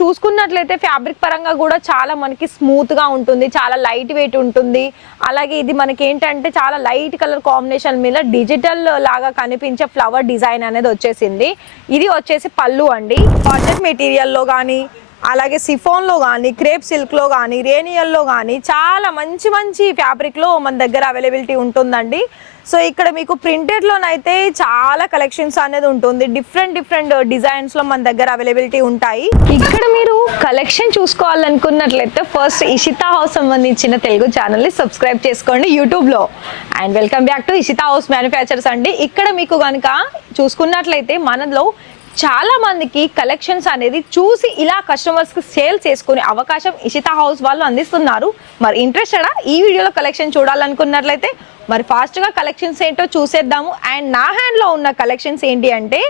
చూసుకున్నట్లయితే ఫ్యాబ్రిక్ పరంగా కూడా చాలా మనకి స్మూత్ గా ఉంటుంది, చాలా లైట్ వెయిట్ ఉంటుంది. అలాగే ఇది మనకి ఏంటంటే చాలా లైట్ కలర్ కాంబినేషన్ మీద డిజిటల్ లాగా కనిపించే ఫ్లవర్ డిజైన్ అనేది వచ్చేసింది. ఇది వచ్చేసి పళ్ళు అండి. కాటన్ మెటీరియల్లో కానీ, అలాగే సిఫోన్లో కానీ, క్రేప్ సిల్క్లో కానీ, రేనియల్లో కానీ చాలా మంచి మంచి ఫ్యాబ్రిక్లో మన దగ్గర అవైలబిలిటీ ఉంటుందండి. సో ఇక్కడ మీకు ప్రింటెడ్లోనైతే చాలా కలెక్షన్స్ అనేది ఉంటుంది. డిఫరెంట్ డిజైన్స్లో మన దగ్గర అవైలబిలిటీ ఉంటాయి. ఇక్కడ మీరు కలెక్షన్ చూసుకోవాలనుకున్నట్లయితే ఫస్ట్ ఇషితా హౌస్ సంబంధించిన తెలుగు ఛానల్ని సబ్స్క్రైబ్ చేసుకోండి యూట్యూబ్లో. And welcome back to Ishita House manufacturers అండి. ఇక్కడ మీకు కనుక చూసుకున్నట్లయితే మనలో చాలా మందికి కలెక్షన్స్ అనేది చూసి ఇలా కస్టమర్స్ కి సేల్ చేసుకునే అవకాశం ఇషితా హౌస్ వాళ్ళు అందిస్తున్నారు. మరి ఇంట్రెస్టెడా ఈ వీడియోలో కలెక్షన్ చూడాలనుకున్నట్లయితే మరి ఫాస్ట్ గా కలెక్షన్స్ ఏంటో చూసేద్దాము. అండ్ నా హ్యాండ్ లో ఉన్న కలెక్షన్స్ ఏంటి అంటే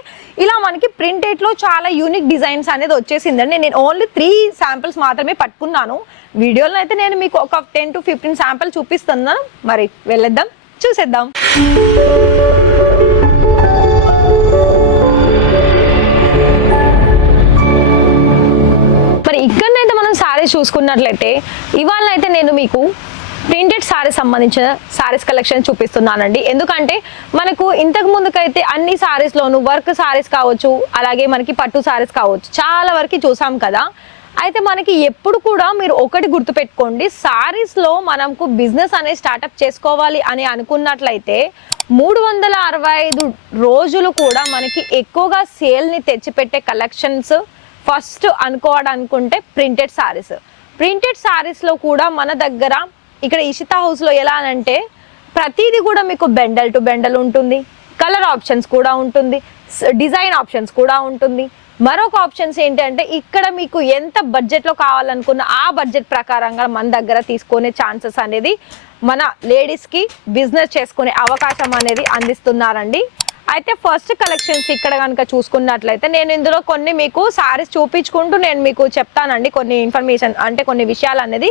ఇలా మనకి ప్రింటెడ్ లో చాలా యూనిక్ డిజైన్స్ అనేది వచ్చేసిందండి. నేను ఓన్లీ 3 శాంపిల్స్ మాత్రమే పట్టుకున్నాను. వీడియోలో అయితే నేను మీకు ఒక 10 to 15 శాంపిల్ చూపిస్తున్నాను. మరి వెళ్ళేద్దాం, చూసేద్దాం. మరి ఇక్కడనైతే మనం సారీస్ చూసుకున్నట్లయితే ఇవాళ అయితే నేను మీకు ప్రింటెడ్ సారీస్ సంబంధించిన సారీస్ కలెక్షన్ చూపిస్తున్నానండి. ఎందుకంటే మనకు ఇంతకు ముందుకైతే అన్ని సారీస్లోనూ వర్క్ సారీస్ కావచ్చు, అలాగే మనకి పట్టు సారీస్ కావచ్చు, చాలా వరకు చూసాం కదా. అయితే మనకి ఎప్పుడు కూడా మీరు ఒకటి గుర్తుపెట్టుకోండి, సారీస్లో మనకు బిజినెస్ అనేది స్టార్ట్అప్ చేసుకోవాలి అని అనుకున్నట్లయితే 365 రోజులు కూడా మనకి ఎక్కువగా సేల్ని తెచ్చిపెట్టే కలెక్షన్స్ ఫస్ట్ అనుకోవడానుకుంటే ప్రింటెడ్ సారీస్లో కూడా మన దగ్గర ఇక్కడ ఇషితా హౌస్లో ఎలా అంటే ప్రతిదీ కూడా మీకు బెండల్ టు బెండల్ ఉంటుంది, కలర్ ఆప్షన్స్ కూడా ఉంటుంది, డిజైన్ ఆప్షన్స్ కూడా ఉంటుంది. మరొక ఆప్షన్స్ ఏంటంటే ఇక్కడ మీకు ఎంత బడ్జెట్లో కావాలనుకున్న ఆ బడ్జెట్ ప్రకారంగా మన దగ్గర తీసుకునే ఛాన్సెస్ అనేది మన లేడీస్కి బిజినెస్ చేసుకునే అవకాశం అనేది అందిస్తున్నారండి. అయితే ఫస్ట్ కలెక్షన్స్ ఇక్కడ కనుక చూసుకున్నట్లయితే నేను ఇందులో కొన్ని మీకు సారీస్ చూపించుకుంటూ నేను మీకు చెప్తానండి కొన్ని ఇన్ఫర్మేషన్, అంటే కొన్ని విషయాలు అనేది.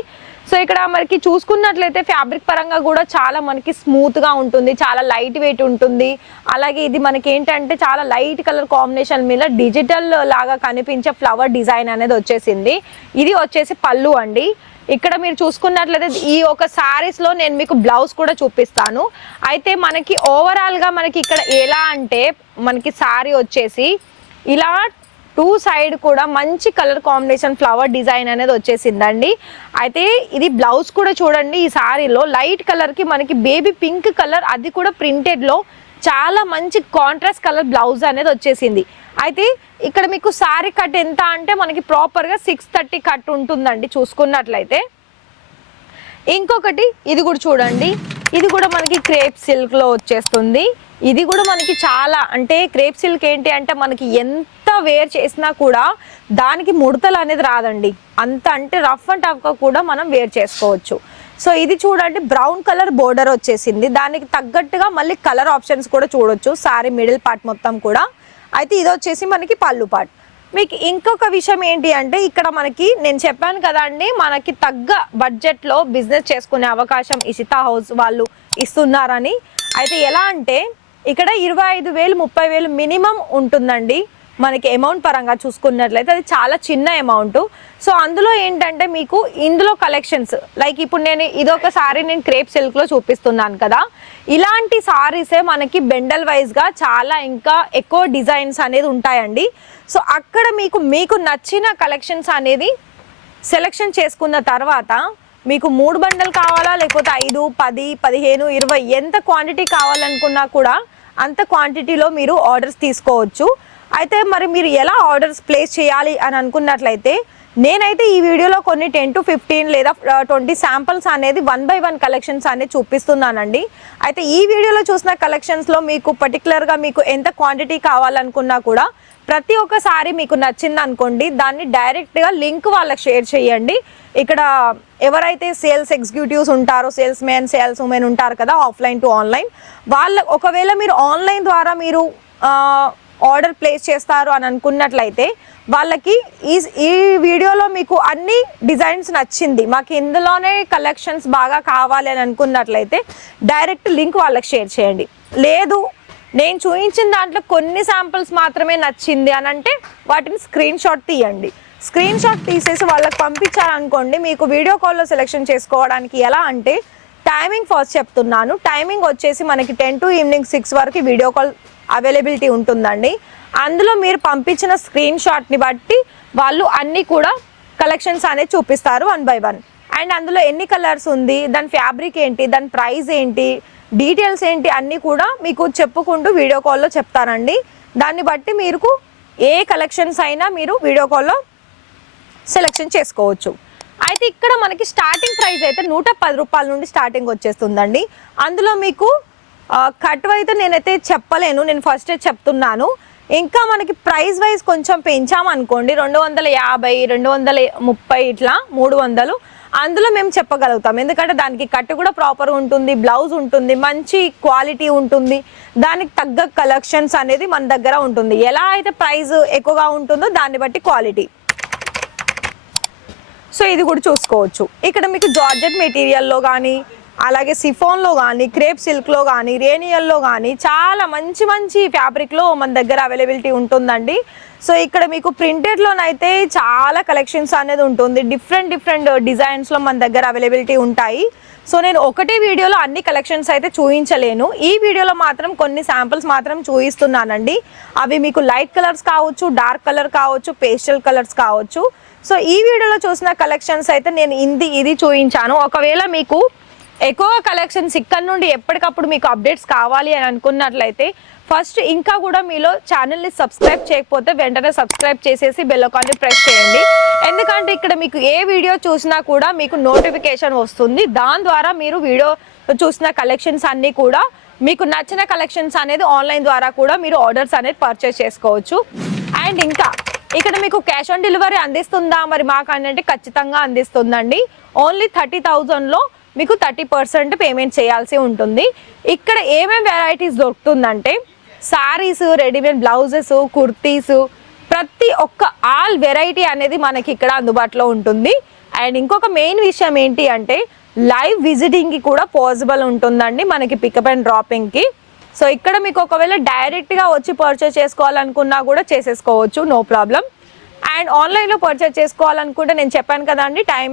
సో ఇక్కడ మనకి చూసుకున్నట్లయితే ఫ్యాబ్రిక్ పరంగా కూడా చాలా మనకి స్మూత్గా ఉంటుంది, చాలా లైట్ వెయిట్ ఉంటుంది. అలాగే ఇది మనకి ఏంటంటే చాలా లైట్ కలర్ కాంబినేషన్ మీద డిజిటల్ లాగా కనిపించే ఫ్లవర్ డిజైన్ అనేది వచ్చేసింది. ఇది వచ్చేసి పళ్ళు అండి. ఇక్కడ మీరు చూసుకున్నట్లయితే ఈ ఒక సారీస్లో నేను మీకు బ్లౌజ్ కూడా చూపిస్తాను. అయితే మనకి ఓవరాల్గా మనకి ఇక్కడ ఎలా అంటే మనకి సారీ వచ్చేసి ఇలా 2 సైడ్ కూడా మంచి కలర్ కాంబినేషన్ ఫ్లవర్ డిజైన్ అనేది వచ్చేసిందండి. అయితే ఇది బ్లౌజ్ కూడా చూడండి, ఈ సారీలో లైట్ కలర్కి మనకి బేబీ పింక్ కలర్, అది కూడా ప్రింటెడ్లో చాలా మంచి కాంట్రాస్ట్ కలర్ బ్లౌజ్ అనేది వచ్చేసింది. అయితే ఇక్కడ మీకు సారీ కట్ ఎంత అంటే మనకి ప్రాపర్గా 630 కట్ ఉంటుందండి చూసుకున్నట్లయితే. ఇంకొకటి ఇది కూడా చూడండి, ఇది కూడా మనకి క్రేప్ సిల్క్లో వచ్చేస్తుంది. ఇది కూడా మనకి చాలా అంటే క్రేప్ సిల్క్ ఏంటి అంటే మనకి ఎంత వేర్ చేసినా కూడా దానికి ముడతలు అనేది రాదండి, అంత అంటే రఫ్ అండ్ టఫ్గా కూడా మనం వేర్ చేసుకోవచ్చు. సో ఇది చూడండి బ్రౌన్ కలర్ బోర్డర్ వచ్చేసింది, దానికి తగ్గట్టుగా మళ్ళీ కలర్ ఆప్షన్స్ కూడా చూడొచ్చు సారీ మిడిల్ పార్ట్ మొత్తం కూడా. అయితే ఇది వచ్చేసి మనకి పళ్ళు పార్ట్. మీకు ఇంకొక విషయం ఏంటి అంటే ఇక్కడ మనకి నేను చెప్పాను కదా అండి, మనకి తగ్గ బడ్జెట్లో బిజినెస్ చేసుకునే అవకాశం ఇషితా హౌస్ వాళ్ళు ఇస్తున్నారని. అయితే ఎలా అంటే ఇక్కడ 25,000 30,000 మినిమం ఉంటుందండి మనకి అమౌంట్ పరంగా చూసుకున్నట్లయితే. అది చాలా చిన్న అమౌంట్. సో అందులో ఏంటంటే మీకు ఇందులో కలెక్షన్స్ లైక్ ఇప్పుడు నేను ఇదొక సారీ నేను క్రేప్ సిల్క్లో చూపిస్తున్నాను కదా, ఇలాంటి సారీసే మనకి బెండల్ వైజ్గా చాలా ఇంకా ఎక్కువ డిజైన్స్ అనేది ఉంటాయండి. సో అక్కడ మీకు నచ్చిన కలెక్షన్స్ అనేది సెలెక్షన్ చేసుకున్న తర్వాత మీకు 3 బండల్ కావాలా లేకపోతే 5, 10, 15, 20 ఎంత క్వాంటిటీ కావాలనుకున్నా కూడా అంత క్వాంటిటీలో మీరు ఆర్డర్స్ తీసుకోవచ్చు. అయితే మరి మీరు ఎలా ఆర్డర్స్ ప్లేస్ చేయాలి అని అనుకున్నట్లయితే నేనైతే ఈ వీడియోలో కొన్ని 10 to 15 లేదా 20 శాంపిల్స్ అనేది 1 by 1 కలెక్షన్స్ అనేది చూపిస్తున్నానండి. అయితే ఈ వీడియోలో చూసిన కలెక్షన్స్లో మీకు పర్టికులర్గా మీకు ఎంత క్వాంటిటీ కావాలనుకున్నా కూడా ప్రతి ఒక్కసారి మీకు నచ్చింది అనుకోండి దాన్ని డైరెక్ట్గా లింక్ వాళ్ళకి షేర్ చేయండి. ఇక్కడ ఎవరైతే సేల్స్ ఎగ్జిక్యూటివ్స్ ఉంటారో, సేల్స్ మెన్ సేల్స్ ఉమెన్ ఉంటారు కదా ఆఫ్లైన్ టు ఆన్లైన్, వాళ్ళ ఒకవేళ మీరు ఆన్లైన్ ద్వారా మీరు ఆర్డర్ ప్లేస్ చేస్తారు అని అనుకున్నట్లయితే వాళ్ళకి ఈ వీడియోలో మీకు అన్ని డిజైన్స్ నచ్చింది, మాకు ఇందులోనే కలెక్షన్స్ బాగా కావాలి అని అనుకున్నట్లయితే డైరెక్ట్ లింక్ వాళ్ళకి షేర్ చేయండి. లేదు నేను చూపించిన దాంట్లో కొన్ని శాంపిల్స్ మాత్రమే నచ్చింది అని అంటే వాటిని స్క్రీన్ షాట్ తీయండి. స్క్రీన్ షాట్ తీసేసి వాళ్ళకి పంపించారనుకోండి, మీకు వీడియో కాల్లో సెలెక్షన్ చేసుకోవడానికి ఎలా అంటే టైమింగ్ ఫస్ట్ చెప్తున్నాను. టైమింగ్ వచ్చేసి మనకి 10 to ఈవినింగ్ 6 వరకు వీడియో కాల్ అవైలబిలిటీ ఉంటుందండి. అందులో మీరు పంపించిన స్క్రీన్ షాట్ని బట్టి వాళ్ళు అన్నీ కూడా కలెక్షన్స్ అనేది చూపిస్తారు 1 by 1. అండ్ అందులో ఎన్ని కలర్స్ ఉంది, దాని ఫ్యాబ్రిక్ ఏంటి, దాని ప్రైస్ ఏంటి, డీటెయిల్స్ ఏంటి అన్నీ కూడా మీకు చెప్పుకుంటూ వీడియో కాల్లో చెప్తారండి. దాన్ని బట్టి మీకు ఏ కలెక్షన్స్ అయినా మీరు వీడియో కాల్లో సెలెక్షన్ చేసుకోవచ్చు. అయితే ఇక్కడ మనకి స్టార్టింగ్ ప్రైస్ అయితే 110 రూపాయల నుండి స్టార్టింగ్ వచ్చేస్తుందండి. అందులో మీకు కట్ అయితే నేనైతే చెప్పలేను, నేను ఫస్టే చెప్తున్నాను. ఇంకా మనకి ప్రైస్ వైజ్ కొంచెం పెంచామనుకోండి 250, 230 ఇట్లా 300, అందులో మేము చెప్పగలుగుతాం. ఎందుకంటే దానికి కట్ కూడా ప్రాపర్ ఉంటుంది, బ్లౌజ్ ఉంటుంది, మంచి క్వాలిటీ ఉంటుంది, దానికి తగ్గ కలెక్షన్స్ అనేది మన దగ్గర ఉంటుంది. ఎలా అయితే ప్రైస్ ఎక్కువగా ఉంటుందో దాన్ని బట్టి క్వాలిటీ. సో ఇది కూడా చూసుకోవచ్చు. ఇక్కడ మీకు జార్జెట్ మెటీరియల్లో కానీ, అలాగే సిఫాన్లో కానీ, క్రేప్ సిల్క్లో కానీ, రేనియల్లో కానీ చాలా మంచి మంచి ఫ్యాబ్రిక్లో మన దగ్గర అవైలబిలిటీ ఉంటుందండి. సో ఇక్కడ మీకు ప్రింటెడ్లోనైతే చాలా కలెక్షన్స్ అనేది ఉంటుంది. డిఫరెంట్ డిజైన్స్లో మన దగ్గర అవైలబిలిటీ ఉంటాయి. సో నేను ఒకటే వీడియోలో అన్ని కలెక్షన్స్ అయితే చూపించలేను. ఈ వీడియోలో మాత్రం కొన్ని శాంపిల్స్ మాత్రం చూపిస్తున్నానండి. అవి మీకు లైట్ కలర్స్ కావచ్చు, డార్క్ కలర్ కావచ్చు, పేస్టల్ కలర్స్ కావచ్చు. సో ఈ వీడియోలో చూసిన కలెక్షన్స్ అయితే నేను ఇది చూపించాను. ఒకవేళ మీకు ఎక్కువ కలెక్షన్స్ ఇక్కడ నుండి ఎప్పటికప్పుడు మీకు అప్డేట్స్ కావాలి అని అనుకున్నట్లయితే ఫస్ట్ ఇంకా కూడా మీలో ఛానల్ని సబ్స్క్రైబ్ చేయకపోతే వెంటనే సబ్స్క్రైబ్ చేసేసి బెల్ ఐకాన్ని ప్రెస్ చేయండి. ఎందుకంటే ఇక్కడ మీకు ఏ వీడియో చూసినా కూడా మీకు నోటిఫికేషన్ వస్తుంది. దాని ద్వారా మీరు వీడియో చూసిన కలెక్షన్స్ అన్నీ కూడా మీకు నచ్చిన కలెక్షన్స్ అనేది ఆన్లైన్ ద్వారా కూడా మీరు ఆర్డర్స్ అనేది పర్చేస్ చేసుకోవచ్చు. అండ్ ఇంకా ఇక్కడ మీకు క్యాష్ ఆన్ డెలివరీ అందిస్తుందా మరి మాకు అంటే ఖచ్చితంగా అందిస్తుందండి. ఓన్లీ 30,000లో మీకు 30% పేమెంట్ చేయాల్సి ఉంటుంది. ఇక్కడ ఏమేమి వెరైటీస్ దొరుకుతుందంటే శారీస్, రెడీమేడ్ బ్లౌజెస్, కుర్తీస్, ప్రతి ఒక్క ఆల్ వెరైటీ అనేది మనకి ఇక్కడ అందుబాటులో ఉంటుంది. అండ్ ఇంకొక మెయిన్ విషయం ఏంటి అంటే లైవ్ విజిటింగ్కి కూడా పాసిబుల్ ఉంటుందండి మనకి పికప్ అండ్ డ్రాపింగ్కి. సో ఇక్కడ మీకు ఒకవేళ డైరెక్ట్గా వచ్చి పర్చేస్ చేసుకోవాలనుకున్నా కూడా చేసేసుకోవచ్చు, నో ప్రాబ్లం. అండ్ ఆన్లైన్లో పర్చేస్ చేసుకోవాలనుకుంటే నేను చెప్పాను కదండి టైం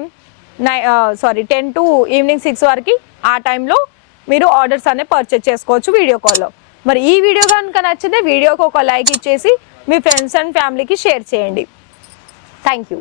10 to ఈవినింగ్ 6 వరకు, ఆ టైంలో మీరు ఆర్డర్స్ అనేవి పర్చేస్ చేసుకోవచ్చు వీడియో కాల్లో. మరి ఈ వీడియో కనుక నచ్చితే వీడియోకి ఒక లైక్ ఇచ్చేసి మీ ఫ్రెండ్స్ అండ్ ఫ్యామిలీకి షేర్ చేయండి. Thank you.